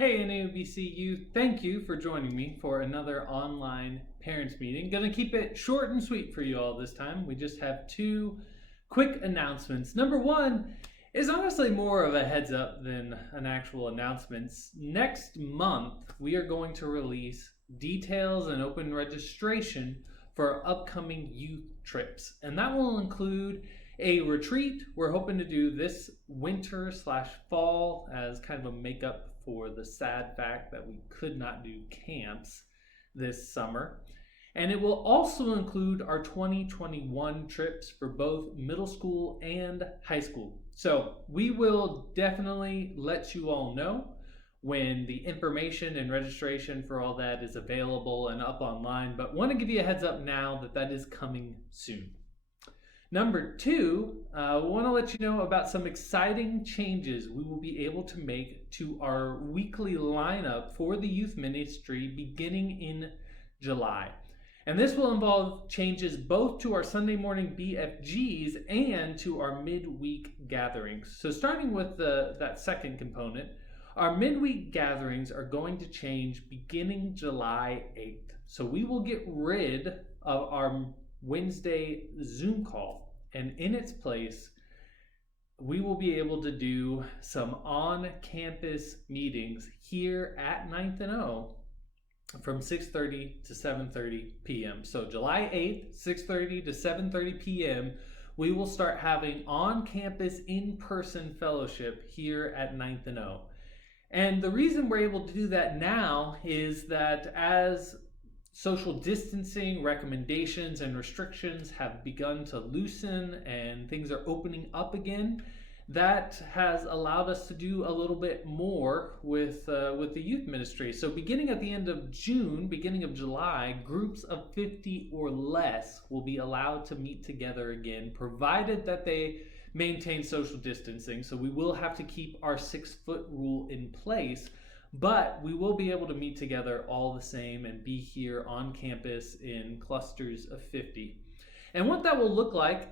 Hey NAOBC youth, thank you for joining me for another online parents meeting. Gonna keep it short and sweet for you all this time. We just have two quick announcements. Number one is honestly more of a heads up than an actual announcement. Next month, we are going to release details and open registration for our upcoming youth trips. And that will include a retreat we're hoping to do this winter/fall as kind of a makeup for the sad fact that we could not do camps this summer. And it will also include our 2021 trips for both middle school and high school. So we will definitely let you all know when the information and registration for all that is available and up online, but want to give you a heads up now that that is coming soon. Number two, I want to let you know about some exciting changes we will be able to make to our weekly lineup for the youth ministry beginning in July. And this will involve changes both to our Sunday morning BFGs and to our midweek gatherings. So starting with that second component, our midweek gatherings are going to change beginning July 8th. So we will get rid of our Wednesday Zoom call, and in its place we will be able to do some on-campus meetings here at 9th and O from 6:30 to 7:30 p.m. So July 8th, 6:30 to 7:30 p.m. we will start having on-campus in-person fellowship here at 9th and O. And the reason we're able to do that now is that as social distancing recommendations and restrictions have begun to loosen and things are opening up again, that has allowed us to do a little bit more with the youth ministry. So beginning at the end of June, beginning of July, groups of 50 or less will be allowed to meet together again, provided that they maintain social distancing. So we will have to keep our 6-foot rule in place, but we will be able to meet together all the same and be here on campus in clusters of 50. And what that will look like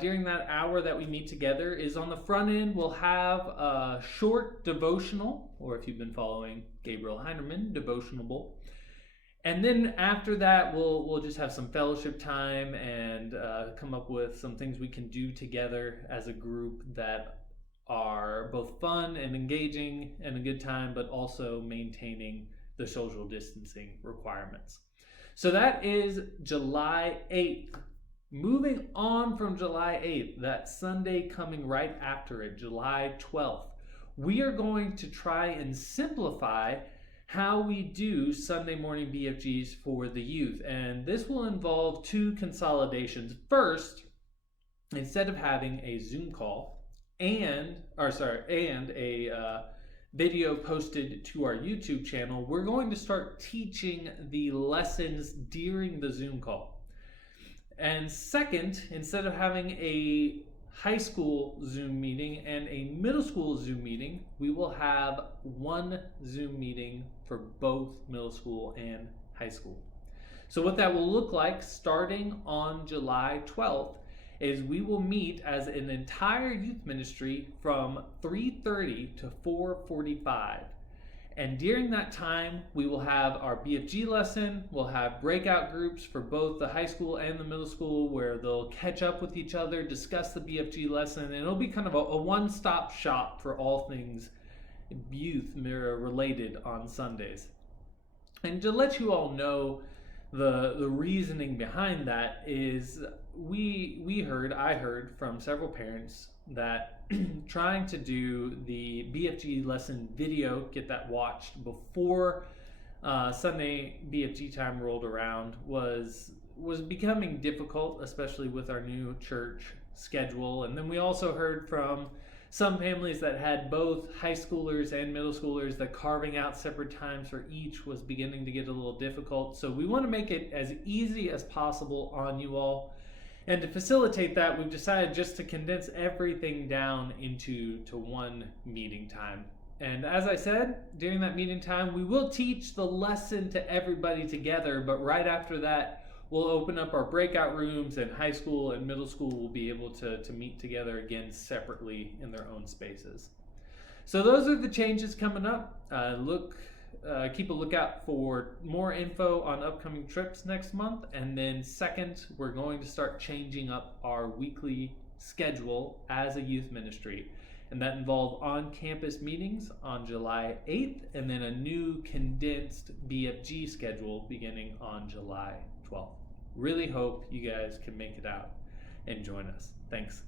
during that hour that we meet together is on the front end, we'll have a short devotional, or if you've been following Gabriel Heinerman, devotionable. And then after that, we'll just have some fellowship time and come up with some things we can do together as a group that are both fun and engaging and a good time, but also maintaining the social distancing requirements. So that is July 8th. Moving on from July 8th, that Sunday coming right after it, July 12th, we are going to try and simplify how we do Sunday morning BFGs for the youth. And this will involve two consolidations. First, instead of having a Zoom call and a video posted to our YouTube channel, we're going to start teaching the lessons during the Zoom call. And second, instead of having a high school Zoom meeting and a middle school Zoom meeting, we will have one Zoom meeting for both middle school and high school. So what that will look like starting on July 12th is we will meet as an entire youth ministry from 3:30 to 4:45. And during that time, we will have our BFG lesson. We'll have breakout groups for both the high school and the middle school where they'll catch up with each other, discuss the BFG lesson, and it'll be kind of a one-stop shop for all things youth related on Sundays. And to let you all know the reasoning behind that is I heard from several parents that trying to do the BFG lesson video, get that watched before Sunday BFG time rolled around was becoming difficult, especially with our new church schedule. And then we also heard from some families that had both high schoolers and middle schoolers that carving out separate times for each was beginning to get a little difficult. So we want to make it as easy as possible on you all. And to facilitate that, we've decided just to condense everything down into one meeting time. And as I said, during that meeting time, we will teach the lesson to everybody together, but right after that, we'll open up our breakout rooms, and high school and middle school will be able to meet together again separately in their own spaces. So those are the changes coming up. Keep a lookout for more info on upcoming trips next month. And then second, we're going to start changing up our weekly schedule as a youth ministry. And that involves on-campus meetings on July 8th, and then a new condensed BFG schedule beginning on July 12th. Really hope you guys can make it out and join us. Thanks.